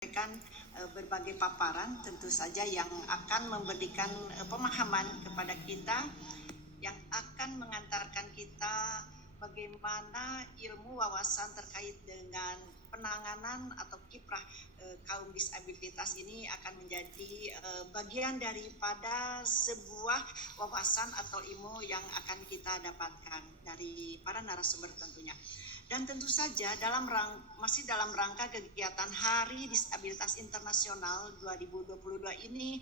menyampaikan berbagai paparan tentu saja yang akan memberikan pemahaman kepada kita, yang akan mengantarkan kita bagaimana ilmu wawasan terkait dengan penanganan atau kiprah kaum disabilitas ini akan menjadi bagian daripada sebuah wawasan atau ilmu yang akan kita dapatkan dari para narasumber tentunya. Dan tentu saja masih dalam rangka kegiatan Hari Disabilitas Internasional 2022 ini,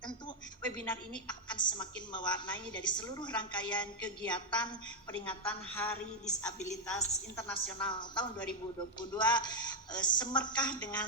tentu webinar ini akan semakin mewarnai dari seluruh rangkaian kegiatan peringatan Hari Disabilitas Internasional tahun 2022, semerkah dengan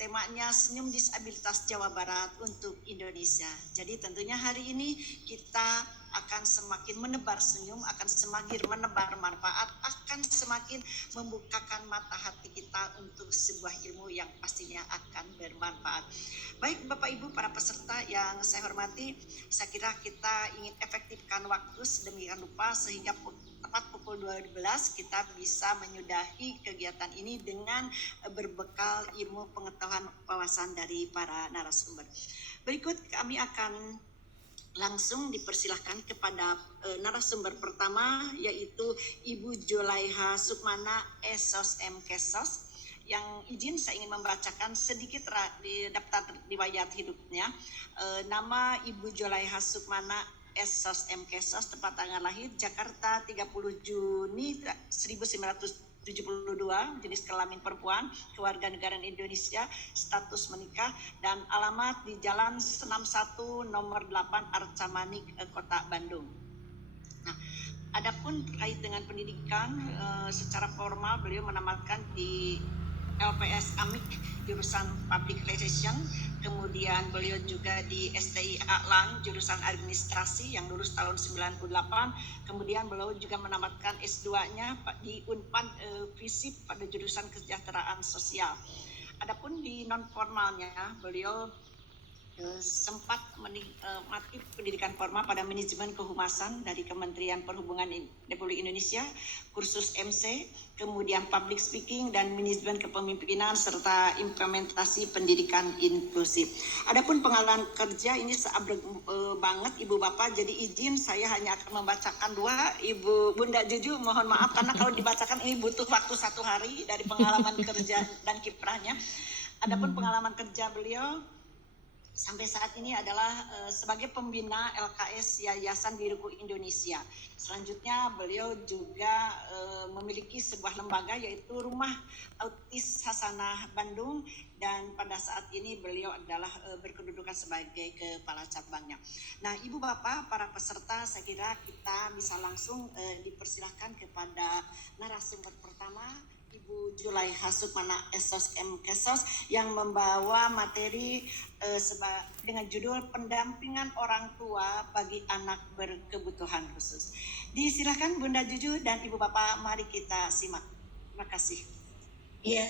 temanya Senyum Disabilitas Jawa Barat untuk Indonesia. Jadi tentunya hari ini kita akan semakin menebar senyum, akan semakin menebar manfaat, akan semakin membukakan mata hati kita untuk sebuah ilmu yang pastinya akan bermanfaat. Baik Bapak Ibu para peserta yang saya hormati, saya kira kita ingin efektifkan waktu sedemikian rupa sehingga tepat pukul 12 kita bisa menyudahi kegiatan ini dengan berbekal ilmu pengetahuan wawasan dari para narasumber. Berikut kami akan langsung dipersilahkan kepada narasumber pertama, yaitu Ibu Julaiha Sukmana Esos MKesos, yang izin saya ingin membacakan sedikit di daftar riwayat hidupnya. Nama Ibu Julaiha Sukmana Esos MKesos, tempat tanggal lahir Jakarta 30 Juni 1972, jenis kelamin perempuan, kewarganegaraan Indonesia, status menikah, dan alamat di Jalan Senam 1 nomor 8 Arca Manik, Kota Bandung. Nah, adapun terkait dengan pendidikan, secara formal beliau menamatkan di LPS Amik jurusan Public Relation, kemudian beliau juga di STI Aklan jurusan Administrasi yang lulus tahun 98, kemudian beliau juga menamatkan S2-nya di Unpad FISIP pada jurusan Kesejahteraan Sosial. Adapun di non formalnya beliau sempat menikmati pendidikan formal pada manajemen kehumasan dari Kementerian Perhubungan Republik Indonesia, kursus MC, kemudian public speaking dan manajemen kepemimpinan serta implementasi pendidikan inklusif. Adapun pengalaman kerja ini seabrek banget Ibu Bapak, jadi izin saya hanya akan membacakan dua. Ibu Bunda Juju mohon maaf karena kalau dibacakan ini butuh waktu 1 hari dari pengalaman kerja dan kiprahnya. Adapun pengalaman kerja beliau sampai saat ini adalah sebagai pembina LKS Yayasan Biruku Indonesia. Selanjutnya beliau juga memiliki sebuah lembaga yaitu Rumah Autis Hasanah Bandung, dan pada saat ini beliau adalah berkedudukan sebagai kepala cabangnya. Nah, Ibu Bapak para peserta, saya kira kita bisa langsung dipersilahkan kepada narasumber pertama, Ibu Julaiha Sukmana Esos MKesos, yang membawa materi dengan judul Pendampingan Orang Tua bagi Anak Berkebutuhan Khusus. Disilakan Bunda Juju dan Ibu Bapak, mari kita simak. Terima kasih. Iya,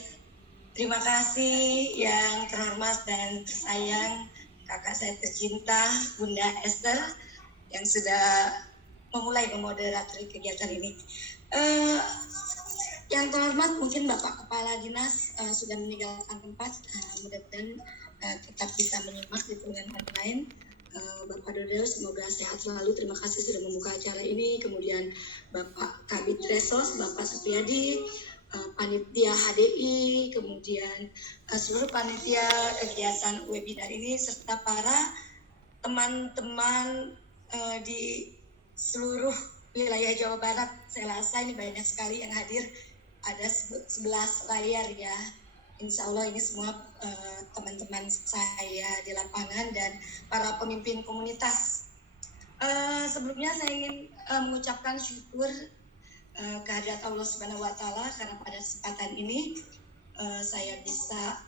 terima kasih yang terhormat dan tersayang kakak saya tercinta Bunda Esther yang sudah memulai memoderatori kegiatan ini. Yang terhormat mungkin Bapak Kepala Dinas sudah meninggalkan tempat, mudah-mudahan tetap bisa menyimak di dengan online. Bapak Dodo semoga sehat selalu, terima kasih sudah membuka acara ini. Kemudian Bapak Kabid Resos, Bapak Supriyadi, panitia HDI, kemudian seluruh panitia kegiatan webinar ini, serta para teman-teman di seluruh wilayah Jawa Barat. Saya rasa ini banyak sekali yang hadir, ada 11 layar ya. Insya Allah ini semua teman-teman saya di lapangan dan para pemimpin komunitas. Sebelumnya saya ingin mengucapkan syukur kehadirat Allah Subhanahu wa Ta'ala karena pada kesempatan ini saya bisa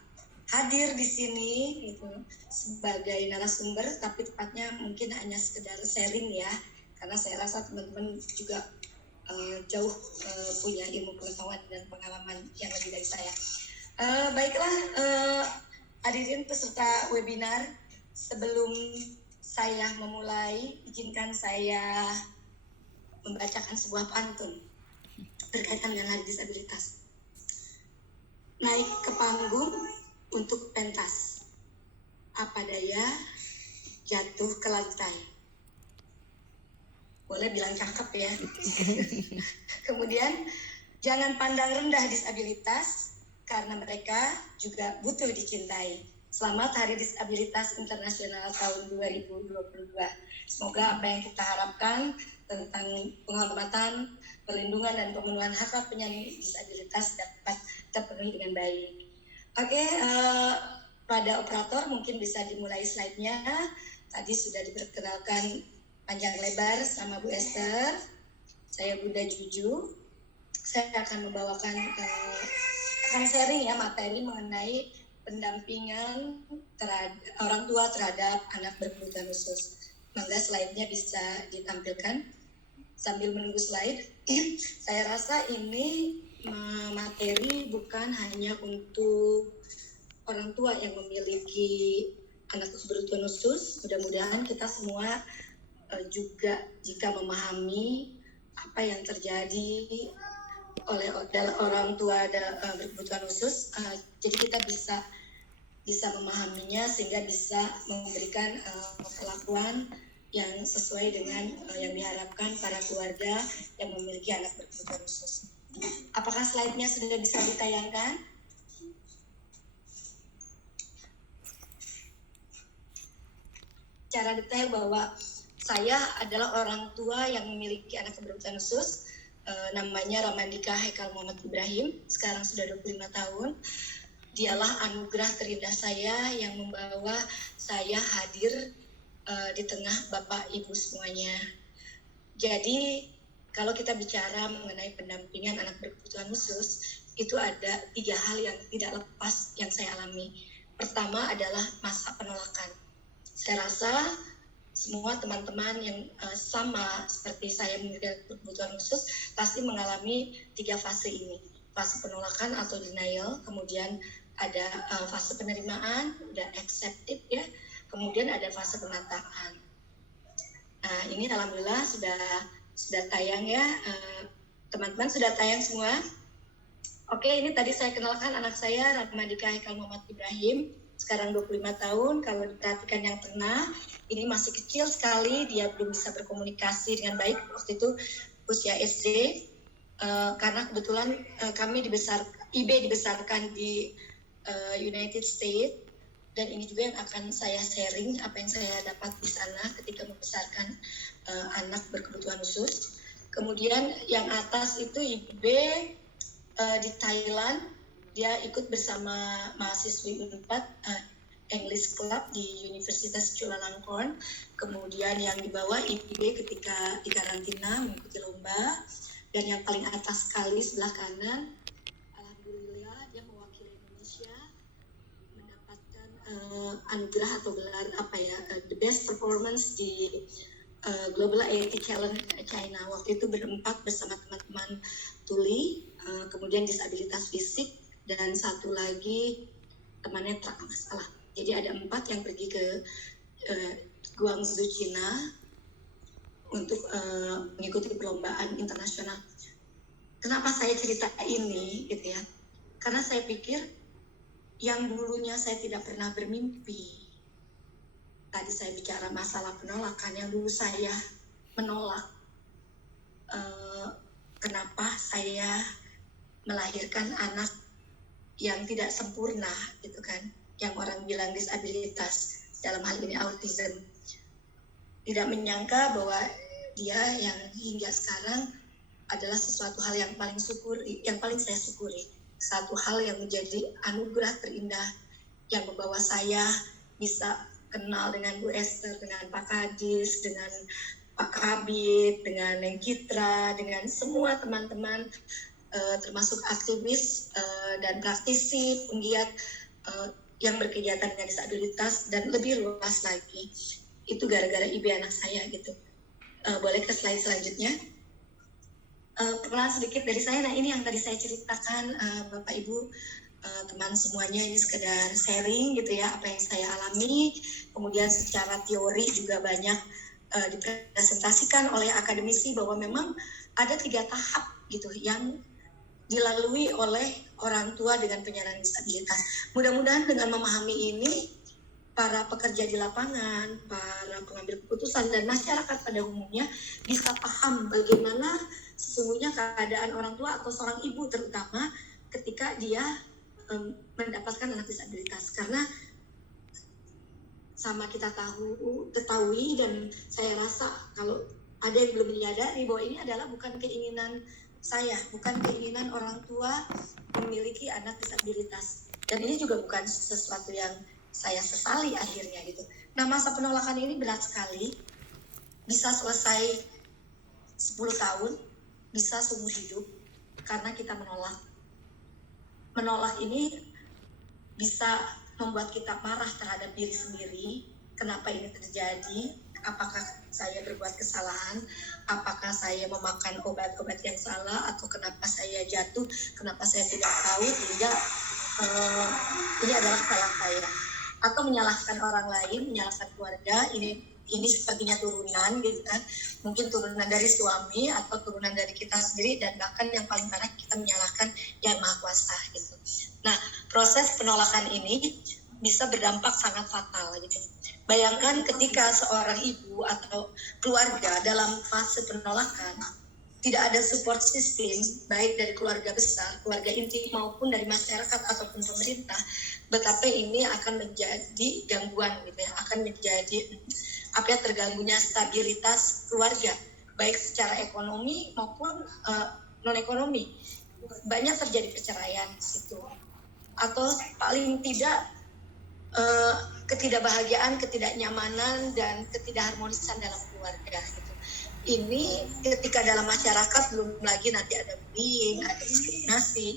hadir di sini gitu, sebagai narasumber, tapi tepatnya mungkin hanya sekedar sharing ya, karena saya rasa teman-teman juga jauh punya ilmu pengetahuan dan pengalaman yang lebih dari saya. Baiklah, hadirin peserta webinar, sebelum saya memulai, izinkan saya membacakan sebuah pantun berkaitan dengan hari disabilitas. Naik ke panggung, untuk pentas. Apa daya jatuh ke lantai. Boleh bilang cakep ya. Kemudian jangan pandang rendah disabilitas karena mereka juga butuh dicintai. Selamat Hari Disabilitas Internasional tahun 2022. Semoga apa yang kita harapkan tentang penghormatan, perlindungan, dan pemenuhan hak penyandang disabilitas dapat terpenuhi dengan baik. Oke, pada operator mungkin bisa dimulai slide-nya. Tadi sudah diperkenalkan panjang lebar sama Bu Esther. Saya Bunda Juju. Saya akan membawakan akan sharing ya materi mengenai pendampingan orang tua terhadap anak berkebutuhan khusus. Mangga slide-nya bisa ditampilkan sambil menunggu slide. Saya rasa ini materi bukan hanya untuk orang tua yang memiliki anak berkebutuhan khusus. Mudah-mudahan kita semua juga jika memahami apa yang terjadi oleh orang tua berkebutuhan khusus, jadi kita bisa memahaminya sehingga bisa memberikan perlakuan yang sesuai dengan yang diharapkan para keluarga yang memiliki anak berkebutuhan khusus. Apakah slide-nya sudah bisa ditayangkan? Cara detail bahwa saya adalah orang tua yang memiliki anak berkebutuhan khusus, namanya Ramandika Haikal Muhammad Ibrahim, sekarang sudah 25 tahun. Dialah anugerah terindah saya yang membawa saya hadir di tengah Bapak Ibu semuanya. Jadi kalau kita bicara mengenai pendampingan anak berkebutuhan khusus, itu ada 3 hal yang tidak lepas yang saya alami. Pertama adalah masa penolakan. Saya rasa semua teman-teman yang sama seperti saya memiliki kebutuhan khusus pasti mengalami 3 fase ini. Fase penolakan atau denial, kemudian ada fase penerimaan, udah accepted ya, kemudian ada fase penataan. Nah ini alhamdulillah sudah tayang ya, teman-teman sudah tayang semua. Oke, ini tadi saya kenalkan anak saya Ramandika Haikal Muhammad Ibrahim, sekarang 25 tahun. Kalau diperhatikan yang tengah, ini masih kecil sekali, dia belum bisa berkomunikasi dengan baik waktu itu usia SD, karena kebetulan kami IB dibesarkan di United States, dan ini juga yang akan saya sharing apa yang saya dapat di sana ketika membesarkan anak berkebutuhan khusus. Kemudian yang atas itu IB di Thailand, dia ikut bersama mahasiswi Unpad English Club di Universitas Chulalongkorn. Kemudian yang di bawah IB ketika di karantina mengikuti lomba, dan yang paling atas sekali sebelah kanan, alhamdulillah dia mewakili Indonesia mendapatkan anugerah atau gelar the best performance di Global AIT Challenge China. Waktu itu berempat bersama teman-teman tuli, kemudian disabilitas fisik, dan satu lagi temannya salah. Jadi ada 4 yang pergi ke Guangzhou, China untuk mengikuti perlombaan internasional. Kenapa saya cerita ini gitu ya? Karena saya pikir yang dulunya saya tidak pernah bermimpi. Tadi saya bicara masalah penolakan, yang dulu saya menolak. Kenapa saya melahirkan anak yang tidak sempurna gitu kan, yang orang bilang disabilitas, dalam hal ini autism. Tidak menyangka bahwa dia yang hingga sekarang adalah sesuatu hal yang paling saya syukuri, satu hal yang menjadi anugerah terindah yang membawa saya bisa kenal dengan Bu Esther, dengan Pak Kadis, dengan Pak Kabit, dengan Neng Kitra, dengan semua teman-teman, termasuk aktivis dan praktisi, penggiat yang berkegiatan dengan disabilitas, dan lebih luas lagi. Itu gara-gara IB anak saya gitu. Boleh ke slide selanjutnya. Perkenalan sedikit dari saya. Nah ini yang tadi saya ceritakan, Bapak Ibu, teman semuanya, ini sekedar sharing gitu ya, apa yang saya alami. Kemudian secara teori juga banyak dipresentasikan oleh akademisi bahwa memang ada 3 tahap gitu yang dilalui oleh orang tua dengan penyandang disabilitas. Mudah-mudahan dengan memahami ini, para pekerja di lapangan, para pengambil keputusan, dan masyarakat pada umumnya bisa paham bagaimana sesungguhnya keadaan orang tua atau seorang ibu terutama ketika dia mendapatkan anak disabilitas. Karena sama kita ketahui dan saya rasa kalau ada yang belum menyadari bahwa ini adalah bukan keinginan saya, bukan keinginan orang tua memiliki anak disabilitas. Dan ini juga bukan sesuatu yang saya sesali akhirnya gitu. Nah, masa penolakan ini berat sekali, bisa selesai 10 tahun, bisa seumur hidup, karena kita menolak. Menolak ini bisa membuat kita marah terhadap diri sendiri, kenapa ini terjadi, apakah saya berbuat kesalahan, apakah saya memakan obat-obat yang salah, atau kenapa saya jatuh, kenapa saya tidak tahu, sehingga ini adalah salah saya. Atau menyalahkan orang lain, menyalahkan keluarga, ini sepertinya turunan gitu kan, mungkin turunan dari suami atau turunan dari kita sendiri, dan bahkan yang paling parah kita menyalahkan yang maha kuasa gitu. Nah, proses penolakan ini bisa berdampak sangat fatal gitu. Bayangkan ketika seorang ibu atau keluarga dalam fase penolakan, tidak ada support system baik dari keluarga besar, keluarga inti maupun dari masyarakat ataupun pemerintah, betapa ini akan menjadi gangguan gitu ya, akan menjadi terganggunya stabilitas keluarga baik secara ekonomi maupun non ekonomi. Banyak terjadi perceraian di situ, atau paling tidak ketidakbahagiaan, ketidaknyamanan, dan ketidakharmonisan dalam keluarga gitu. Ini ketika dalam masyarakat belum lagi nanti ada bullying, ada diskriminasi,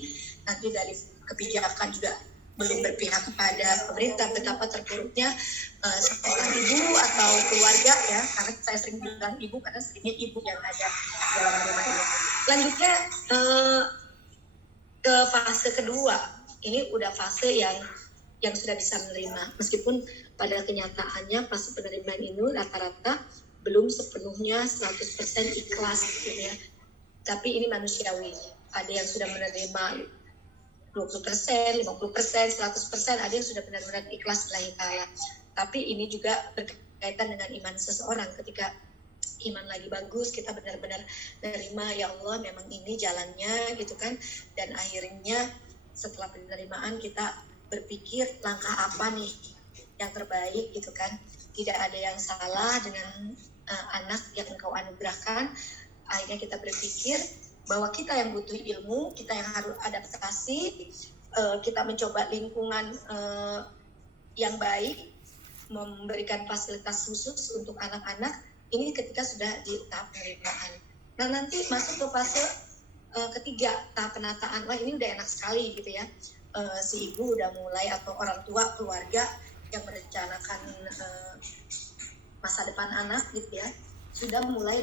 nanti dari kebijakan juga belum berpihak kepada pemerintah, betapa terpuruknya seorang ibu atau keluarga ya, karena saya sering bilang ibu karena seringnya ibu yang ada dalam rumah ini. Lanjutnya ke fase kedua, ini udah fase yang sudah bisa menerima, meskipun pada kenyataannya fase penerimaan ini rata-rata belum sepenuhnya 100% ikhlas gitu ya. Tapi ini manusiawi, ada yang sudah menerima 20%, 50%, 100%, ada yang sudah benar-benar ikhlas lillahi ta'ala. Tapi ini juga berkaitan dengan iman seseorang. Ketika iman lagi bagus, kita benar-benar menerima, ya Allah memang ini jalannya gitu kan. Dan akhirnya setelah penerimaan kita berpikir langkah apa nih yang terbaik gitu kan. Tidak ada yang salah dengan anak yang engkau anugerahkan. Akhirnya kita berpikir bahwa kita yang butuh ilmu, kita yang harus adaptasi, kita mencoba lingkungan yang baik, memberikan fasilitas khusus untuk anak-anak. Ini ketika sudah di tahap penerimaan. Nah, nanti masuk ke fase ketiga, tahap penataan. Wah, ini udah enak sekali gitu ya. Si ibu udah mulai, atau orang tua, keluarga yang merencanakan masa depan anak gitu ya, sudah mulai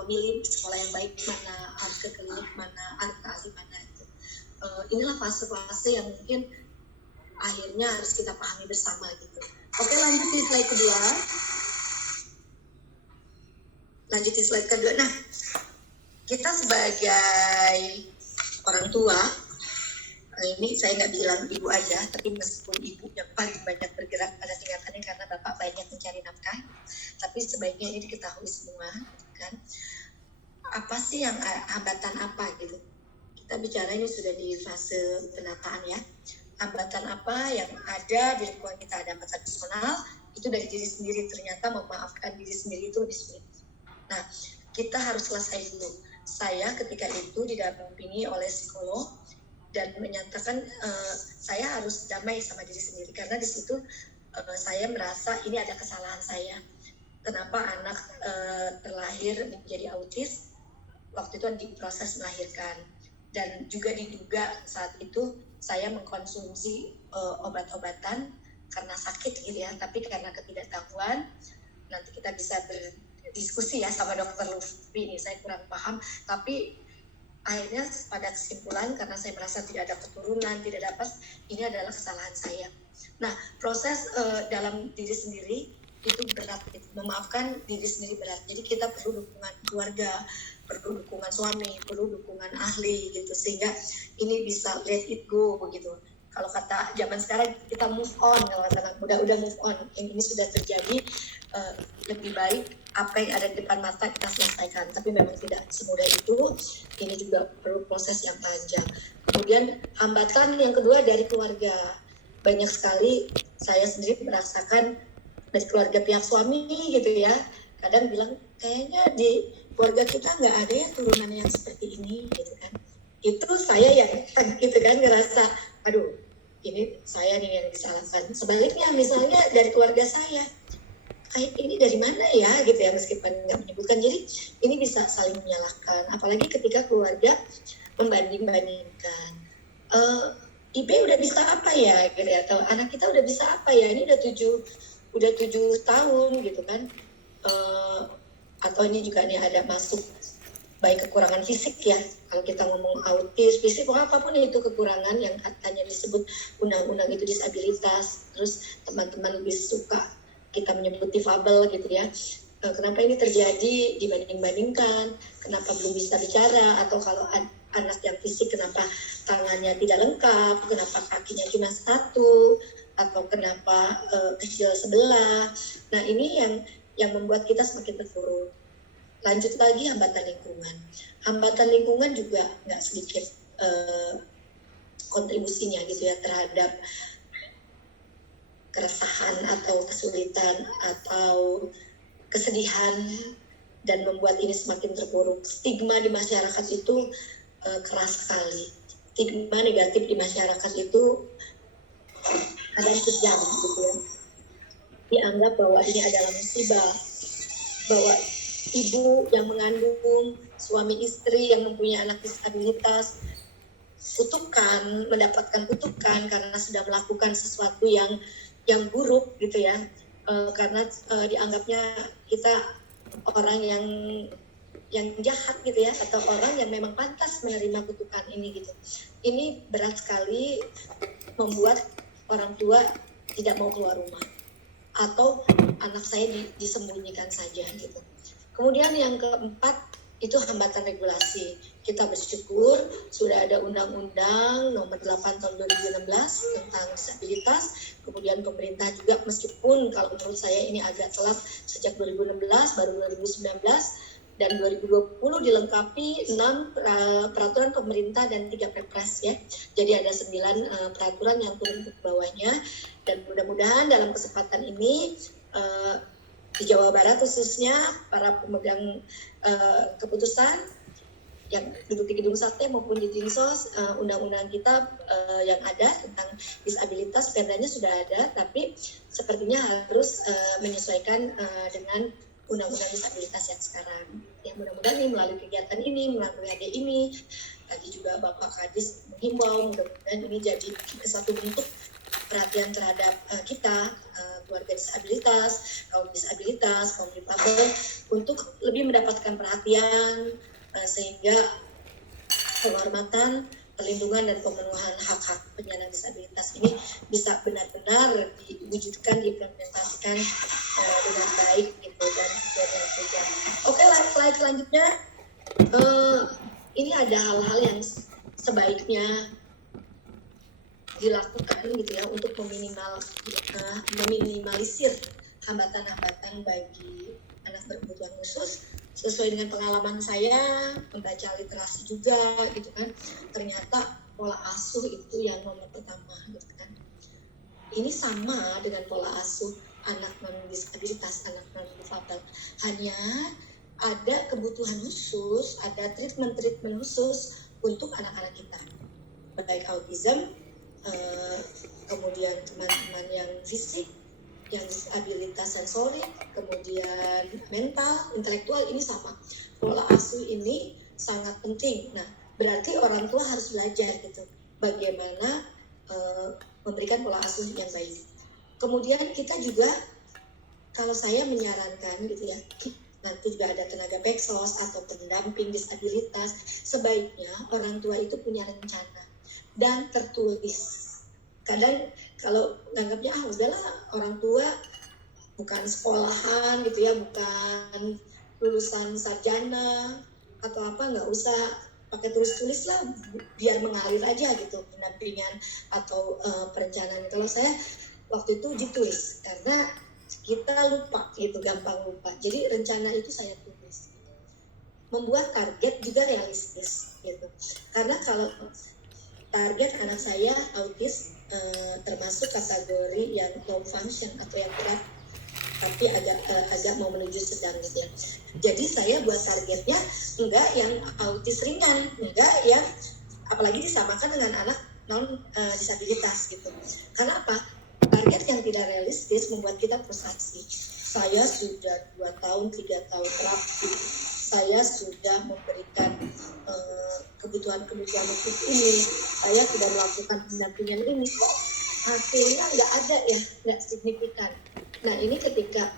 memilih sekolah yang baik, mana harus ke klinik, mana harus ke asli mana gitu. Inilah fase-fase yang mungkin akhirnya harus kita pahami bersama gitu. Oke, lanjut di slide kedua. Nah, kita sebagai orang tua, ini saya nggak bilang ibu aja, tapi meskipun ibu yang paling banyak bergerak pada tingkatannya karena bapak banyak mencari nafkah, tapi sebaiknya ini diketahui semua, kan? Apa sih yang hambatan apa gitu? Kita bicara ini sudah di fase penataan ya. Hambatan apa yang ada di lingkungan kita, ada hambatan personal, itu dari diri sendiri, ternyata memaafkan diri sendiri itu lebih sulit. Nah, kita harus selesai dulu. Saya ketika itu didampingi oleh psikolog dan menyatakan saya harus damai sama diri sendiri, karena di situ saya merasa ini ada kesalahan saya. Kenapa anak terlahir menjadi autis, waktu itu diproses melahirkan, dan juga diduga saat itu saya mengkonsumsi obat-obatan karena sakit gitu ya, tapi karena ketidaktahuan. Nanti kita bisa berdiskusi ya sama dokter Lutfi, ini saya kurang paham, tapi akhirnya pada kesimpulan karena saya merasa tidak ada keturunan, tidak dapat, ini adalah kesalahan saya. Nah, proses dalam diri sendiri itu berat gitu. Memaafkan diri sendiri berat. Jadi kita perlu dukungan keluarga, perlu dukungan suami, perlu dukungan ahli gitu, sehingga ini bisa let it go begitu. Kalau kata zaman sekarang kita move on, kalau kata udah move on, yang ini sudah terjadi, lebih baik apa yang ada di depan mata kita selesaikan. Tapi memang tidak semudah itu, ini juga perlu proses yang panjang. Kemudian hambatan yang kedua dari keluarga, banyak sekali saya sendiri merasakan dari keluarga pihak suami gitu ya, kadang bilang kayaknya di keluarga kita nggak ada ya turunan yang seperti ini gitu kan. Itu saya yang gitu kan ngerasa aduh ini saya nih yang disalahkan. Sebaliknya misalnya dari keluarga saya kayak ini dari mana ya gitu ya, meskipun nggak menyebutkan. Jadi ini bisa saling menyalahkan, apalagi ketika keluarga membanding-bandingkan. Ibe udah bisa apa ya gitu ya, atau anak kita udah bisa apa ya, ini udah 7 tahun gitu kan. Atau ini juga nih ada masuk baik kekurangan fisik ya, kalau kita ngomong autis, fisik, apapun itu kekurangan yang katanya disebut undang-undang itu disabilitas. Terus teman-teman lebih suka kita menyebut difabel gitu ya. Kenapa ini terjadi, dibanding-bandingkan, kenapa belum bisa bicara, atau kalau anak yang fisik kenapa tangannya tidak lengkap, kenapa kakinya cuma satu, atau kenapa kecil sebelah. Nah ini yang membuat kita semakin terpuruk. Lanjut lagi hambatan lingkungan. Hambatan lingkungan juga nggak sedikit kontribusinya gitu ya terhadap keresahan atau kesulitan atau kesedihan, dan membuat ini semakin terpuruk. Stigma di masyarakat itu keras sekali. Stigma negatif di masyarakat itu kadang kejam gitu ya. Dianggap bahwa ini adalah musibah, bahwa ibu yang mengandung, suami istri yang mempunyai anak disabilitas, mendapatkan kutukan karena sudah melakukan sesuatu yang buruk gitu ya, karena dianggapnya kita orang yang jahat gitu ya, atau orang yang memang pantas menerima kutukan ini gitu. Ini berat sekali, membuat orang tua tidak mau keluar rumah, atau anak saya disembunyikan saja gitu. Kemudian yang keempat itu hambatan regulasi. Kita bersyukur sudah ada Undang-Undang Nomor 8 Tahun 2016 tentang disabilitas. Kemudian pemerintah juga, meskipun kalau menurut saya ini agak telat sejak 2016, baru 2019, dan 2020 dilengkapi 6 peraturan pemerintah dan 3 perpres ya. Jadi ada 9 peraturan yang turun ke bawahnya, dan mudah-mudahan dalam kesempatan ini di Jawa Barat khususnya para pemegang keputusan yang duduk di Gedung Sate maupun di Dinsos, undang-undang kita yang ada tentang disabilitas perdanya sudah ada, tapi sepertinya harus menyesuaikan dengan undang-undang disabilitas yang sekarang. Ya mudah-mudahan nih melalui kegiatan ini, melalui AD ini, tadi juga Bapak Kadis menghimbau, mudah-mudahan ini jadi satu bentuk perhatian terhadap kita, keluarga disabilitas, kaum difabel, untuk lebih mendapatkan perhatian, sehingga penghormatan, perlindungan, dan pemenuhan hak-hak penyandang disabilitas ini bisa benar-benar diwujudkan, diimplementasikan dengan baik gitu, dan dengan tujuan. Oke, slide selanjutnya. Ini ada hal-hal yang sebaiknya dilakukan gitu ya untuk meminimalisir hambatan-hambatan bagi anak berkebutuhan khusus. Sesuai dengan pengalaman saya membaca literasi juga gitu kan, ternyata pola asuh itu yang nomor pertama gitu kan. Ini sama dengan pola asuh anak non disabilitas, anak non difabel, hanya ada kebutuhan khusus, ada treatment khusus untuk anak-anak kita, baik autism, kemudian teman-teman yang fisik, yang disabilitas sensorik, kemudian mental, intelektual, ini sama. Pola asuh ini sangat penting. Nah, berarti orang tua harus belajar gitu, bagaimana memberikan pola asuh yang baik. Kemudian kita juga, kalau saya menyarankan gitu ya, nanti juga ada tenaga peksos atau pendamping disabilitas, sebaiknya orang tua itu punya rencana dan tertulis. Kadang kalau nganggapnya udahlah orang tua bukan sekolahan gitu ya, bukan lulusan sarjana atau apa, nggak usah pakai tulis-tulis lah, biar mengalir aja gitu pendampingan atau perencanaan. Kalau saya waktu itu ditulis karena kita lupa gitu, gampang lupa. Jadi rencana itu saya tulis. Membuat target juga realistis gitu. Karena kalau target anak saya autis termasuk kategori yang low function atau yang berat, tapi agak mau menuju sedang gitu ya. Jadi saya buat targetnya enggak yang autis ringan, enggak yang apalagi disamakan dengan anak non disabilitas gitu. Karena apa? Target yang tidak realistis membuat kita frustasi. Saya sudah 2 tahun, 3 tahun terapi. Saya sudah memberikan kebutuhan-kebutuhan untuk ini. Saya sudah melakukan pendampingan ini. Kok hasilnya nggak ada ya, nggak signifikan. Nah ini ketika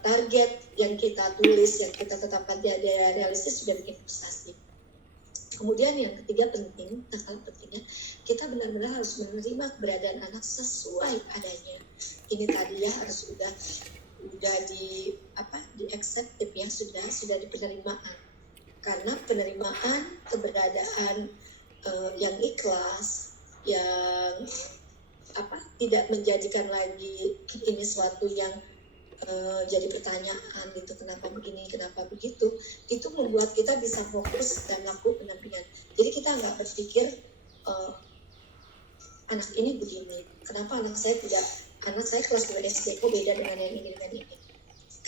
target yang kita tulis, yang kita tetapkan tidak realistis sudah bikin frustasi. Kemudian yang ketiga penting, pentingnya kita benar-benar harus menerima keberadaan anak sesuai adanya. Ini tadi ya harus sudah di accepted ya, sudah di penerimaan. Karena penerimaan keberadaan yang ikhlas, yang tidak menjadikan lagi ini suatu yang jadi pertanyaan gitu, kenapa begini, kenapa begitu, itu membuat kita bisa fokus dan melakukan pendampingan. Jadi kita nggak berpikir anak ini begini, kenapa anak saya kelas 2 SD kok beda dengan yang ini dengan ini.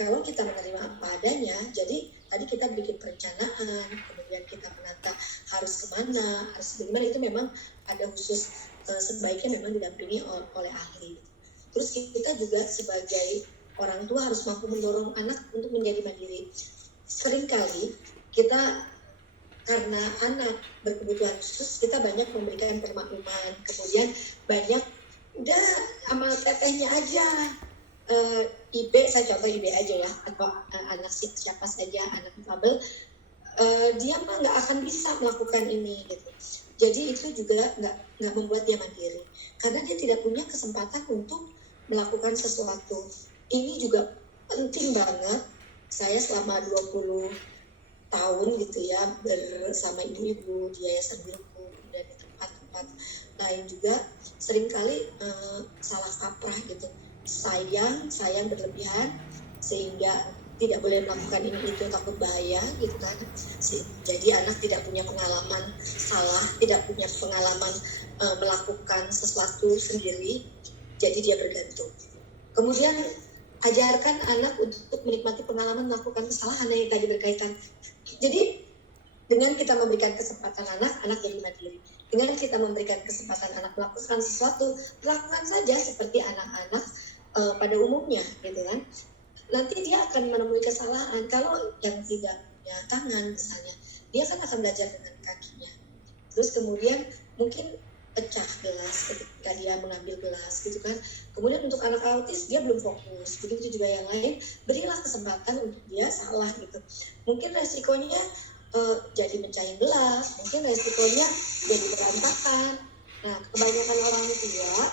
Kalau kita menerima apa adanya, jadi tadi kita bikin perencanaan, kemudian kita menata harus kemana, harus bagaimana, itu memang ada khusus sebaiknya memang didampingi oleh ahli. Terus kita juga sebagai orang tua harus mampu mendorong anak untuk menjadi mandiri. Seringkali kita karena anak berkebutuhan khusus, kita banyak memberikan permakluman, kemudian banyak udah amal tetehnya aja, IB, saya contoh IB aja ya, atau anak siapa saja, anak difabel, dia mah nggak akan bisa melakukan ini gitu. Jadi itu juga nggak membuat dia mandiri, karena dia tidak punya kesempatan untuk melakukan sesuatu. Ini juga penting banget. Saya selama 20 tahun gitu ya bersama ibu-ibu di Yayasan Wilku dan di tempat-tempat lain juga seringkali salah kaprah gitu. Sayang berlebihan sehingga tidak boleh melakukan ini itu, takut bahaya gitu kan. Jadi anak tidak punya pengalaman salah, tidak punya pengalaman melakukan sesuatu sendiri, jadi dia bergantung. Kemudian ajarkan anak untuk menikmati pengalaman melakukan kesalahan yang tadi berkaitan. Jadi dengan kita memberikan kesempatan anak jadi mandiri. Dengan kita memberikan kesempatan anak melakukan sesuatu, lakukan saja seperti anak-anak pada umumnya gitu kan. Nanti dia akan menemui kesalahan. Kalau yang tidak punya tangan misalnya, dia kan akan belajar dengan kakinya. Terus kemudian mungkin pecah gelas ketika dia mengambil gelas gitu kan. Kemudian untuk anak autis dia belum fokus, begitu juga yang lain, berilah kesempatan untuk dia salah gitu. Mungkin resikonya jadi mecahin gelas, mungkin resikonya jadi berantakan. Nah kebanyakan orang tua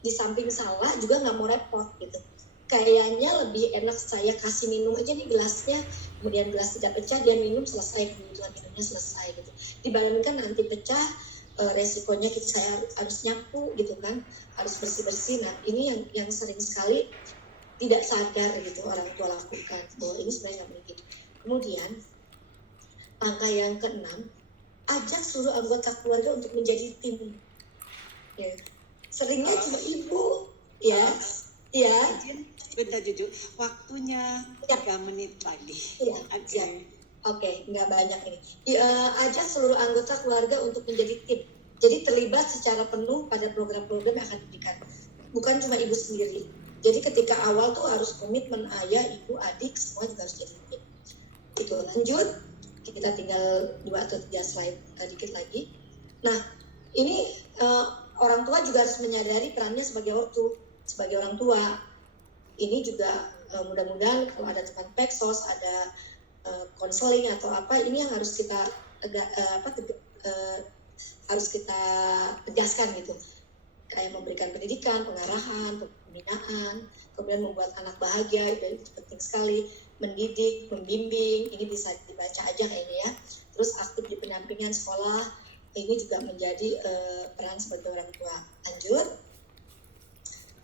di samping salah juga nggak mau repot gitu. Kayaknya lebih enak saya kasih minum aja nih gelasnya, kemudian gelas tidak pecah, dia minum selesai, kebutuhan minumnya selesai gitu. Dibandingkan nanti pecah, resikonya saya harus nyapu gitu kan, harus bersih-bersih. Nah ini yang sering sekali tidak sadar gitu orang tua lakukan, bahwa ini sebenarnya nggak mungkin. Kemudian langkah yang keenam, ajak seluruh anggota keluarga untuk menjadi tim ya. Seringnya cuma ibu ya Bentar Juju, waktunya 3 menit lagi. Oke, nggak banyak ini. Ajak seluruh anggota keluarga untuk menjadi tim. Jadi terlibat secara penuh pada program-program yang akan diberikan. Bukan cuma ibu sendiri. Jadi ketika awal tuh harus komitmen ayah, ibu, adik, semua juga harus jadi tim. Itu lanjut. Kita tinggal 2 atau 3 slide dikit lagi. Nah, ini orang tua juga harus menyadari perannya sebagai ortu, sebagai orang tua. Ini juga mudah-mudahan kalau ada teman Peksos, ada konseling atau apa, ini yang harus kita harus kita tegaskan gitu. kayak memberikan pendidikan, pengarahan, pembinaan, kemudian membuat anak bahagia, itu penting sekali, mendidik, membimbing, ini bisa dibaca aja kayaknya ya. Terus aktif di pendampingan sekolah, ini juga menjadi peran sebagai orang tua. Lanjut.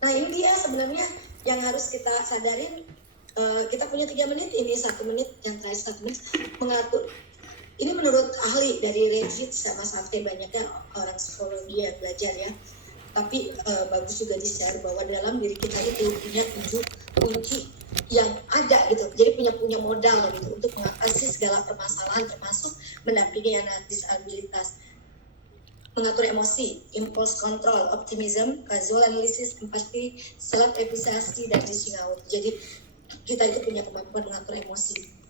Nah ini dia sebenarnya yang harus kita sadarin, kita punya 3 menit, ini 1 menit, yang terakhir 1 menit, mengatur. Ini menurut ahli dari Regit sama Sate, banyaknya orang psikologi yang belajar ya. Tapi bagus juga di-share bahwa dalam diri kita itu punya 7 kunci yang ada gitu. Jadi punya modal gitu untuk mengatasi segala permasalahan, termasuk mendampingi anak disabilitas. Mengatur emosi, impulse control, optimism, causal analysis, empati, self efficacy, dan reaching out. Jadi kita itu punya kemampuan mengatur emosi.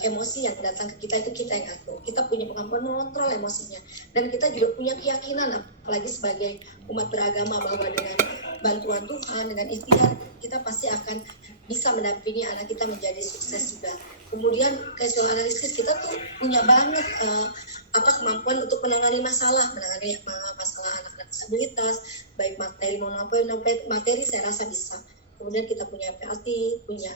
Emosi yang datang ke kita itu kita yang atur. Kita punya kemampuan mengontrol emosinya, dan kita juga punya keyakinan, apalagi sebagai umat beragama, bahwa dengan bantuan Tuhan, dengan ikhtiar, kita pasti akan bisa mendampingi anak kita menjadi sukses juga. Kemudian causal analysis, kita tuh punya banget kemampuan untuk menangani masalah anak-anak disabilitas, baik materi maupun materi, saya rasa bisa. Kemudian kita punya empati, punya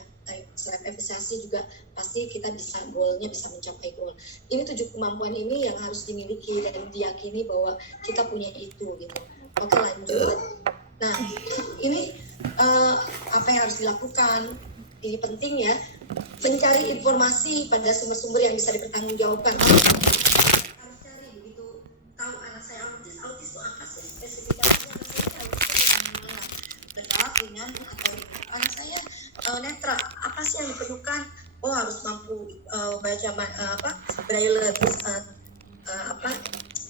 self efficacy juga, pasti kita bisa goalnya, bisa mencapai goal. Ini 7 kemampuan ini yang harus dimiliki dan diyakini bahwa kita punya itu gitu. Oke, lanjut. Nah ini apa yang harus dilakukan? Ini penting ya, mencari informasi pada sumber-sumber yang bisa dipertanggungjawabkan. Harus cari begitu tahu anak saya autis itu apa sih spesifikasinya, berat, ringan, atau anak saya netra, apa sih yang diperlukan? Oh, harus mampu baca braille, terus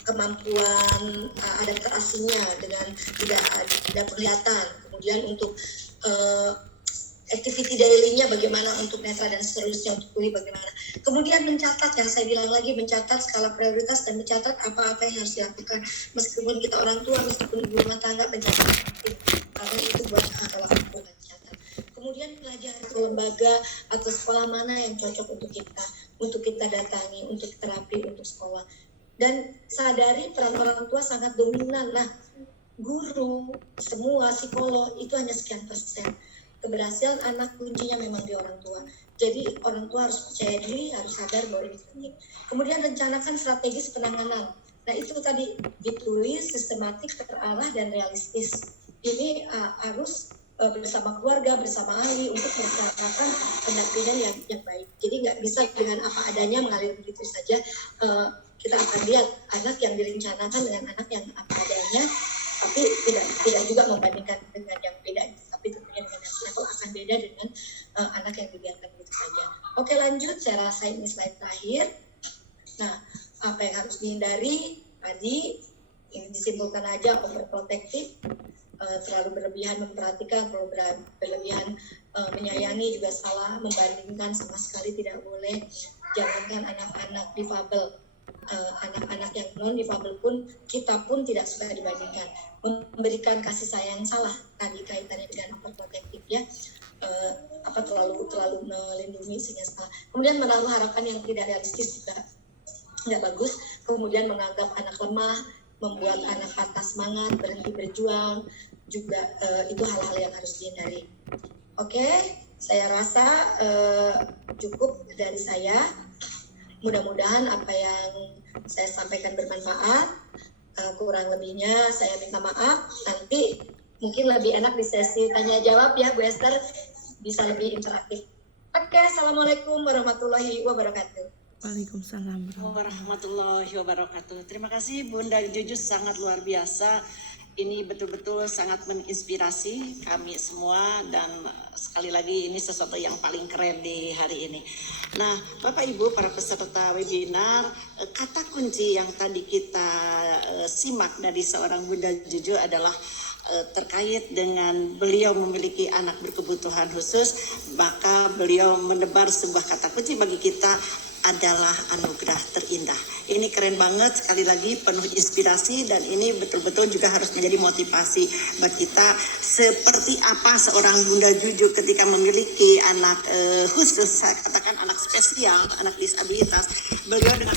kemampuan adaptasinya dengan tidak kelihatan. Kemudian untuk activity daily-nya bagaimana untuk netra dan seterusnya, untuk tuli bagaimana. Kemudian mencatat, yang saya bilang lagi, mencatat skala prioritas dan mencatat apa-apa yang harus dilakukan. Meskipun kita orang tua, meskipun ibu rumah tangga, mencatat karena itu buat lakukan catat. Kemudian pelajaran ke lembaga atau sekolah mana yang cocok untuk kita datangi, untuk terapi, untuk sekolah. Dan sadari peran orang tua sangat dominan. Nah, guru, semua psikolog itu hanya sekian persen. Keberhasilan anak kuncinya memang di orang tua. Jadi orang tua harus percaya diri, harus sadar bahwa ini penting. Kemudian rencanakan strategis penanganan. Nah itu tadi ditulis, sistematik, terarah, dan realistis. Ini harus bersama keluarga, bersama ahli untuk merencanakan pendampingan yang baik. Jadi nggak bisa dengan apa adanya mengalir begitu saja. Kita akan lihat anak yang direncanakan dengan anak yang apa adanya, tapi tidak juga membandingkan dengan yang beda. Tapi tentunya dengan yang level akan beda dengan anak yang dibiarkan begitu saja. Oke, lanjut. Saya rasa ini slide terakhir. Nah, apa yang harus dihindari tadi ini disimpulkan aja: overprotective, terlalu berlebihan memperhatikan, terlalu berlebihan menyayangi juga salah, membandingkan sama sekali tidak boleh. Jangankan anak-anak difabel, anak-anak yang non difabel pun kita pun tidak suka dibandingkan. Memberikan kasih sayang salah tadi kaitannya dengan overprotective ya, terlalu melindungi sehingga salah. Kemudian menaruh harapan yang tidak realistis juga nggak bagus. Kemudian menganggap anak lemah, membuat anak patah semangat, berhenti berjuang, juga itu hal-hal yang harus dihindari. Oke, saya rasa cukup dari saya. Mudah-mudahan apa yang saya sampaikan bermanfaat. Kurang lebihnya saya minta maaf. Nanti mungkin lebih enak di sesi tanya jawab ya Bu Esther, bisa lebih interaktif. Oke, assalamualaikum warahmatullahi wabarakatuh. Waalaikumsalam warahmatullahi wabarakatuh. Terima kasih Bunda Juju, sangat luar biasa. Ini betul-betul sangat menginspirasi kami semua, dan sekali lagi ini sesuatu yang paling keren di hari ini. Nah, Bapak Ibu para peserta webinar, kata kunci yang tadi kita simak dari seorang Bunda Juju adalah terkait dengan beliau memiliki anak berkebutuhan khusus, maka beliau menebar sebuah kata kunci bagi kita adalah anugerah terindah. Ini keren banget, sekali lagi penuh inspirasi, dan ini betul-betul juga harus menjadi motivasi buat kita. Seperti apa seorang Bunda Juju ketika memiliki anak khusus, saya katakan anak spesial, anak disabilitas. Beliau dengan